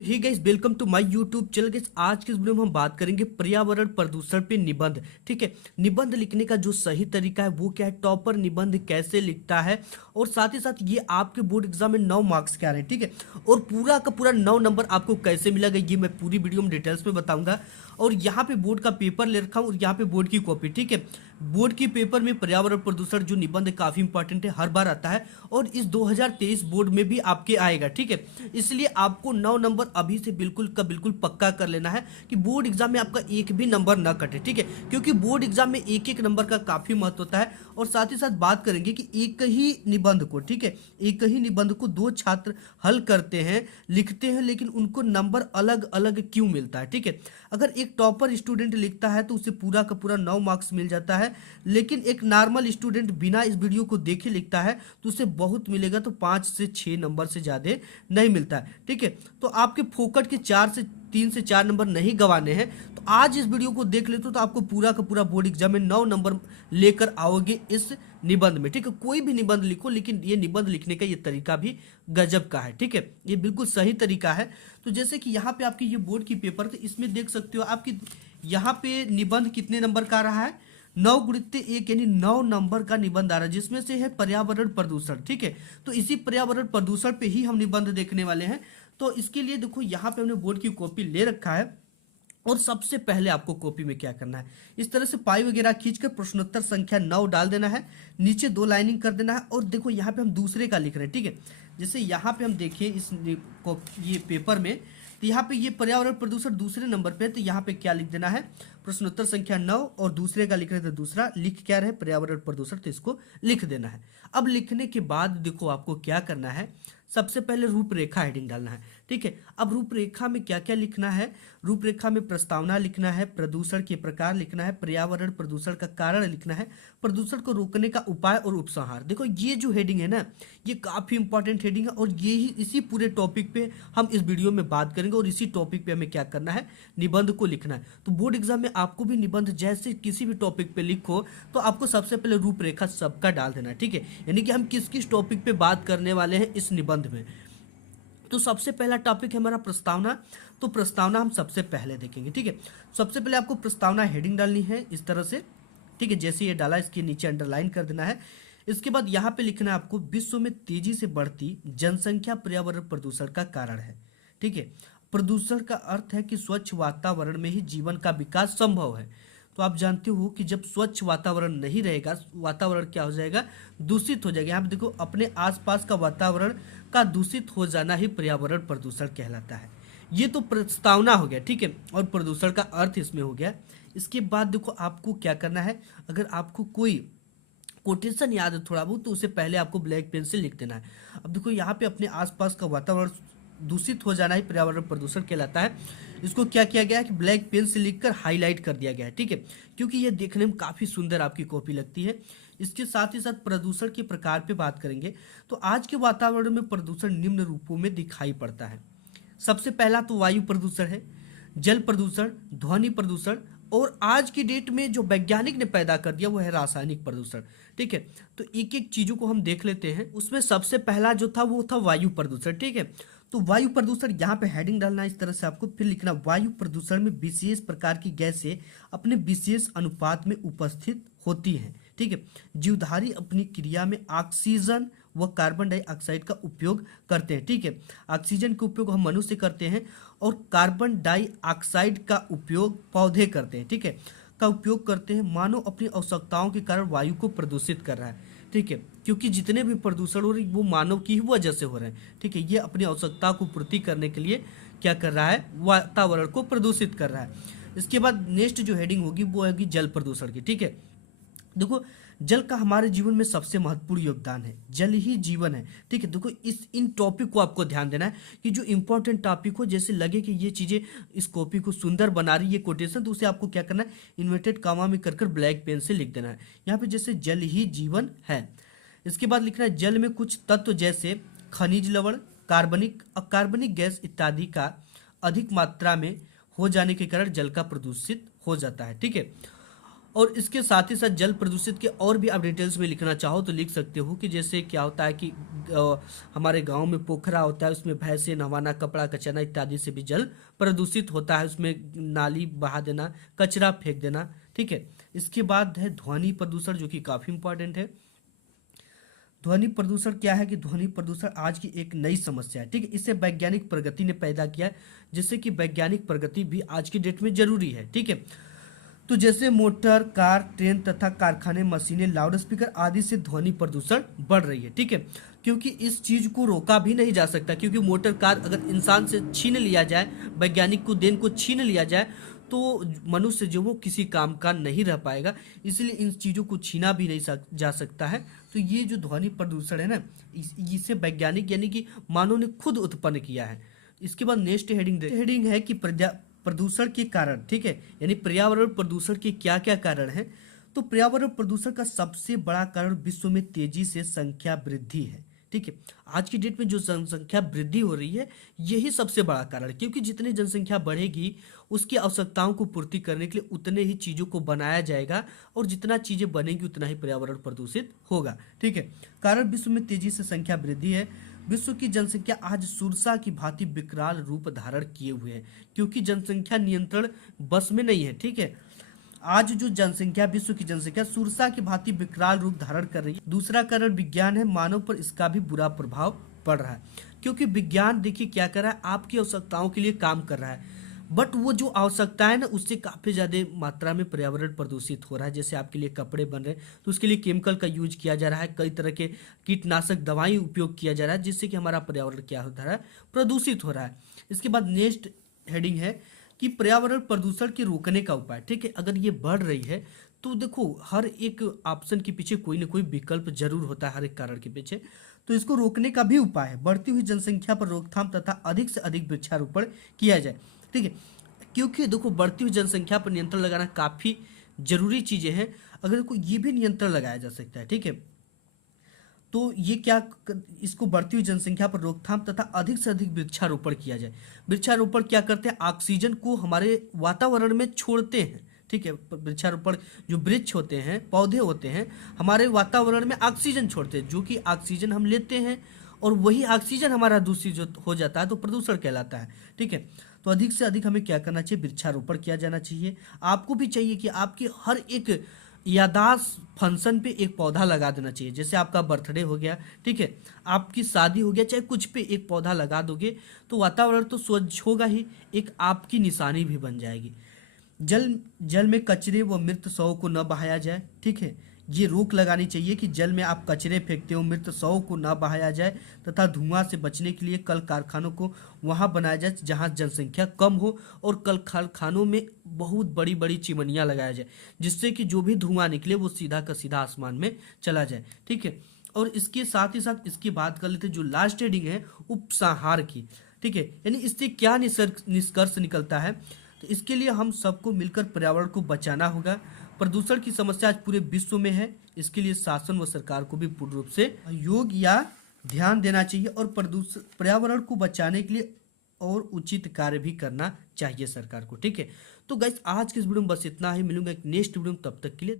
Hey guys, welcome to my YouTube channel. Guys, आज के इस वीडियो में हम बात करेंगे पर्यावरण प्रदूषण पे निबंध। ठीक है, निबंध लिखने का जो सही तरीका है वो क्या है, टॉपर निबंध कैसे लिखता है, और साथ ही साथ ये आपके बोर्ड एग्जाम में 9 मार्क्स के आ रहे हैं। ठीक है, और पूरा का पूरा 9 नंबर आपको कैसे मिलेगा ये मैं पूरी वीडियो में डिटेल्स में बताऊंगा। और यहाँ पे बोर्ड का पेपर ले रखा हूँ और यहाँ पे बोर्ड की कॉपी। ठीक है, बोर्ड की पेपर में पर्यावरण प्रदूषण जो निबंध है काफी इंपॉर्टेंट है, हर बार आता है और इस 2023 बोर्ड में भी आपके आएगा। ठीक है, इसलिए आपको 9 नंबर अभी से बिल्कुल का बिल्कुल पक्का कर लेना है कि बोर्ड एग्जाम में आपका एक भी नंबर ना कटे। ठीक है, क्योंकि बोर्ड एग्जाम में एक एक नंबर का काफी महत्व होता है। और साथ ही साथ बात करेंगे कि एक ही निबंध को, ठीक है, एक ही निबंध को दो छात्र हल करते हैं, लिखते हैं, लेकिन उनको नंबर अलग अलग क्यों मिलता है। ठीक है, अगर एक टॉपर स्टूडेंट लिखता है तो उसे पूरा का पूरा 9 मार्क्स मिल जाता है, लेकिन एक नॉर्मल स्टूडेंट बिना इस वीडियो को देखे लिखता है तो उसे बहुत मिलेगा, तो 5 से 6 नंबर से ज़्यादा नहीं मिलता है। ठीक है, तो आपके फोकट के 3 से 4 नंबर नहीं गंवाने हैं, तो आज इस वीडियो को देख लेते हो तो आपको पूरा का पूरा बोर्ड एग्जाम में 9 नंबर लेकर आओगे इस निबंध में। ठीक है, कोई भी निबंध लिखो, लेकिन ये निबंध लिखने का ये तरीका भी गजब का है। ठीक है, ये बिल्कुल सही तरीका है। तो जैसे कि यहाँ पे आपकी ये बोर्ड की पेपर थे, इसमें देख सकते हो आपकी यहाँ पे निबंध कितने नंबर का आ रहा है, 9 × 1 यानी 9 नंबर का निबंध आ रहा है, जिसमें से है पर्यावरण प्रदूषण। ठीक है, तो इसी पर्यावरण प्रदूषण पे ही हम निबंध देखने वाले हैं। तो इसके लिए देखो यहाँ पे हमने बोर्ड की कॉपी ले रखा है, और सबसे पहले आपको कॉपी में क्या करना है, इस तरह से पाई वगैरह खींचकर प्रश्नोत्तर संख्या 9 डाल देना है, नीचे 2 लाइनिंग कर देना है। और देखो यहाँ पे हम दूसरे का लिख रहे हैं। ठीक है, जैसे यहाँ पे हम देखिए ये पेपर में, तो यहाँ पे ये पर्यावरण प्रदूषण दूसरे नंबर पे है, तो यहाँ पे क्या लिख देना है, प्रश्नोत्तर संख्या 9, और दूसरे का लिख रहे थे दूसरा, लिख क्या रहे पर्यावरण प्रदूषण, तो इसको लिख देना है। अब लिखने के बाद देखो आपको क्या करना है, सबसे पहले रूपरेखा हेडिंग डालना है। ठीक है, अब रूपरेखा में क्या क्या लिखना है, रूपरेखा में प्रस्तावना लिखना है, प्रदूषण के प्रकार लिखना है, पर्यावरण प्रदूषण का कारण लिखना है, प्रदूषण को रोकने का उपाय और उपसंहार। देखो ये जो हेडिंग है ना, ये काफी इंपॉर्टेंट हेडिंग है, और ये ही इसी पूरे टॉपिक पे हम इस वीडियो में बात करेंगे, और इसी टॉपिक पे हमें क्या करना है, निबंध को लिखना है। तो बोर्ड एग्जाम में आपको भी निबंध जैसे किसी भी टॉपिक पे लिखो तो आपको सबसे पहले रूपरेखा सबका डाल देना है। ठीक है, यानी कि हम किस किस टॉपिक पे बात करने वाले हैं इस निबंध में। तो सबसे पहला टॉपिक है हमारा प्रस्तावना। तो प्रस्तावना हम सबसे पहले देखेंगे। ठीक है, सबसे पहले आपको प्रस्तावना हेडिंग डालनी है इस तरह से। ठीक है, जैसे ये डाला इसके नीचे अंडरलाइन कर देना है। इसके बाद यहाँ पे लिखना है आपको, विश्व में तेजी से बढ़ती जनसंख्या पर्यावरण प्रदूषण का कारण है। ठीक है, प्रदूषण का अर्थ है कि स्वच्छ वातावरण में ही जीवन का विकास संभव है। तो आप जानते हो कि जब स्वच्छ वातावरण नहीं रहेगा, वातावरण क्या हो जाएगा, दूषित हो जाएगा। यहाँ पे देखो, अपने आसपास का वातावरण का दूषित हो जाना ही पर्यावरण प्रदूषण कहलाता है। ये तो प्रस्तावना हो गया। ठीक है, और प्रदूषण का अर्थ इसमें हो गया। इसके बाद देखो आपको क्या करना है, अगर आपको कोई कोटेशन याद है थोड़ा बहुत, तो उसे पहले आपको ब्लैक पेन से लिख देना है। अब देखो यहाँ पे अपने आसपास का वातावरण दूषित हो जाना ही पर्यावरण प्रदूषण कहलाता है। इसको क्या किया गया है कि ब्लैक पेन से लिखकर हाईलाइट कर दिया गया है। ठीक है, क्योंकि ये देखने में काफ़ी सुंदर आपकी कॉपी लगती है। इसके साथ ही साथ प्रदूषण के प्रकार पे बात करेंगे। तो आज के वातावरण में प्रदूषण निम्न रूपों में दिखाई पड़ता है। सबसे पहला तो वायु प्रदूषण है, जल प्रदूषण, ध्वनि प्रदूषण, और आज की डेट में जो वैज्ञानिक ने पैदा कर दिया वो है रासायनिक प्रदूषण। ठीक है, तो एक एक चीजों को हम देख लेते हैं। उसमें सबसे पहला जो था वो था वायु प्रदूषण। ठीक है, तो वायु प्रदूषण यहाँ पे हेडिंग डालना है इस तरह से आपको, फिर लिखना, वायु प्रदूषण में विशेष प्रकार की गैसें अपने विशेष अनुपात में उपस्थित होती हैं। ठीक है, जीवधारी अपनी क्रिया में ऑक्सीजन व कार्बन डाइऑक्साइड का उपयोग करते हैं। ठीक है, ऑक्सीजन का उपयोग हम मनुष्य करते हैं, और कार्बन डाइऑक्साइड का उपयोग पौधे करते हैं। ठीक है, का उपयोग करते हैं। मानव अपनी आवश्यकताओं के कारण वायु को प्रदूषित कर रहा है। ठीक है, क्योंकि जितने भी प्रदूषण हो रहे हैं वो मानव की ही वजह से हो रहे हैं। ठीक है, ये अपनी आवश्यकता को पूर्ति करने के लिए क्या कर रहा है, वातावरण को प्रदूषित कर रहा है। इसके बाद नेक्स्ट जो हेडिंग होगी वो होगी जल प्रदूषण की। ठीक है, देखो जल का हमारे जीवन में सबसे महत्वपूर्ण योगदान है, जल ही जीवन है। ठीक है, देखो इन टॉपिक को आपको ध्यान देना है कि जो इंपॉर्टेंट टॉपिक हो, जैसे लगे कि ये चीजें इस कॉपी को सुंदर बना रही है कोटेशन, तो उसे आपको क्या करना है, इन्वर्टेड कामा में कर ब्लैक पेन से लिख देना है। यहाँ पे जैसे जल ही जीवन है। इसके बाद लिखना है, जल में कुछ तत्व जैसे खनिज लवण, कार्बनिक, अकार्बनिक गैस इत्यादि का अधिक मात्रा में हो जाने के कारण जल का प्रदूषित हो जाता है। ठीक है, और इसके साथ ही साथ जल प्रदूषित के और भी आप डिटेल्स में लिखना चाहो तो लिख सकते हो कि जैसे क्या होता है कि हमारे गांव में पोखरा होता है, उसमें भैंसे नहवाना, कपड़ा कचरना इत्यादि से भी जल प्रदूषित होता है, उसमें नाली बहा देना, कचरा फेंक देना। ठीक है, इसके बाद है ध्वनि प्रदूषण, जो कि काफी इंपॉर्टेंट है। ध्वनि प्रदूषण क्या है कि ध्वनि प्रदूषण आज की एक नई समस्या है। ठीक है, इसे वैज्ञानिक प्रगति ने पैदा किया है, जिससे कि वैज्ञानिक प्रगति भी आज की डेट में जरूरी है। ठीक है, तो जैसे मोटर, कार, ट्रेन तथा कारखाने, मशीनें, लाउड स्पीकर आदि से ध्वनि प्रदूषण बढ़ रही है। ठीक है, क्योंकि इस चीज को रोका भी नहीं जा सकता, क्योंकि मोटर कार अगर इंसान से छीन लिया जाए, वैज्ञानिक को देन को छीन लिया जाए, तो मनुष्य जो वो किसी काम का नहीं रह पाएगा। इसलिए इन चीजों को छीना भी नहीं जा सकता है। तो ये जो ध्वनि प्रदूषण है ना, इसे वैज्ञानिक यानी कि मानव ने खुद उत्पन्न किया है। इसके बाद नेक्स्ट हेडिंग है कि प्रदूषण के कारण। ठीक है, यानी पर्यावरण प्रदूषण के क्या क्या कारण हैं। तो पर्यावरण प्रदूषण का सबसे बड़ा कारण विश्व में तेजी से संख्या वृद्धि है। ठीक है, आज की डेट में जो जनसंख्या वृद्धि हो रही है, यही सबसे बड़ा कारण है, क्योंकि जितनी जनसंख्या बढ़ेगी उसकी आवश्यकताओं को पूर्ति करने के लिए उतने ही चीजों को बनाया जाएगा, और जितना चीजें बनेंगी उतना ही पर्यावरण प्रदूषित होगा। ठीक है, कारण विश्व में तेजी से संख्या वृद्धि है। विश्व की जनसंख्या आज सुरसा की भांति विकराल रूप धारण किए हुए है, क्योंकि जनसंख्या नियंत्रण बस में नहीं है। ठीक है, आज जो जनसंख्या, विश्व की जनसंख्या सुरसा की भांति विकराल रूप धारण कर रही है। दूसरा कारण विज्ञान है, मानव पर इसका भी बुरा प्रभाव पड़ रहा है, क्योंकि विज्ञान देखिए क्या कर रहा है, आपकी आवश्यकताओं के लिए काम कर रहा है, बट वो जो आवश्यकता है ना, उससे काफ़ी ज़्यादा मात्रा में पर्यावरण प्रदूषित हो रहा है। जैसे आपके लिए कपड़े बन रहे हैं तो उसके लिए केमिकल का यूज किया जा रहा है, कई तरह के कीटनाशक दवाई उपयोग किया जा रहा है, जिससे कि हमारा पर्यावरण क्या हो रहा है, प्रदूषित हो रहा है। इसके बाद नेक्स्ट हेडिंग है कि पर्यावरण प्रदूषण के रोकने का उपाय। ठीक है, अगर ये बढ़ रही है तो देखो हर एक ऑप्शन के पीछे कोई ना कोई विकल्प जरूर होता है, हर एक कारण के पीछे। तो इसको रोकने का भी उपाय है, बढ़ती हुई जनसंख्या पर रोकथाम तथा अधिक से अधिक वृक्षारोपण किया जाए। ठीक है, क्योंकि देखो बढ़ती हुई जनसंख्या पर नियंत्रण लगाना काफी जरूरी चीजें हैं। अगर देखो ये भी नियंत्रण लगाया जा सकता है। ठीक है, तो ये क्या इसको बढ़ती हुई जनसंख्या पर रोकथाम तथा अधिक से अधिक वृक्षारोपण किया जाए। वृक्षारोपण क्या करते हैं, ऑक्सीजन को हमारे वातावरण में छोड़ते हैं। ठीक है, वृक्षारोपण जो वृक्ष होते हैं, पौधे होते हैं, हमारे वातावरण में ऑक्सीजन छोड़ते हैं, जो कि ऑक्सीजन हम लेते हैं, और वही ऑक्सीजन हमारा दूषित जो हो जाता है तो प्रदूषण कहलाता है। ठीक है, तो अधिक से अधिक हमें क्या करना चाहिए, वृक्षारोपण किया जाना चाहिए। आपको भी चाहिए कि आपके हर एक यादाश्त फंक्शन पे एक पौधा लगा देना चाहिए। जैसे आपका बर्थडे हो गया, ठीक है, आपकी शादी हो गया, चाहे कुछ पे एक पौधा लगा दोगे तो वातावरण तो स्वच्छ होगा ही, एक आपकी निशानी भी बन जाएगी। जल जल में कचरे व मृत शव को न बहाया जाए। ठीक है, ये रोक लगानी चाहिए कि जल में आप कचरे फेंकते हो, मृत शव को न बहाया जाए, तथा धुआं से बचने के लिए कल कारखानों को वहां बनाया जाए जहां जनसंख्या कम हो, और कल कारखानों में बहुत बड़ी बड़ी चिमनियां लगाया जाए, जिससे कि जो भी धुआं निकले वो सीधा का सीधा आसमान में चला जाए। ठीक है, और इसके साथ ही साथ इसकी बात कर लेते हैं जो लास्ट हेडिंग है उपसंहार की। ठीक है, यानी इससे क्या निष्कर्ष निकलता है, तो इसके लिए हम सबको मिलकर पर्यावरण को बचाना होगा। प्रदूषण की समस्या आज पूरे विश्व में है, इसके लिए शासन व सरकार को भी पूर्ण रूप से योग या ध्यान देना चाहिए, और पर्यावरण को बचाने के लिए और उचित कार्य भी करना चाहिए सरकार को। ठीक है, तो गाइस आज के इस वीडियो में बस इतना ही, मिलूंगा एक नेक्स्ट वीडियो में, तब तक के लिए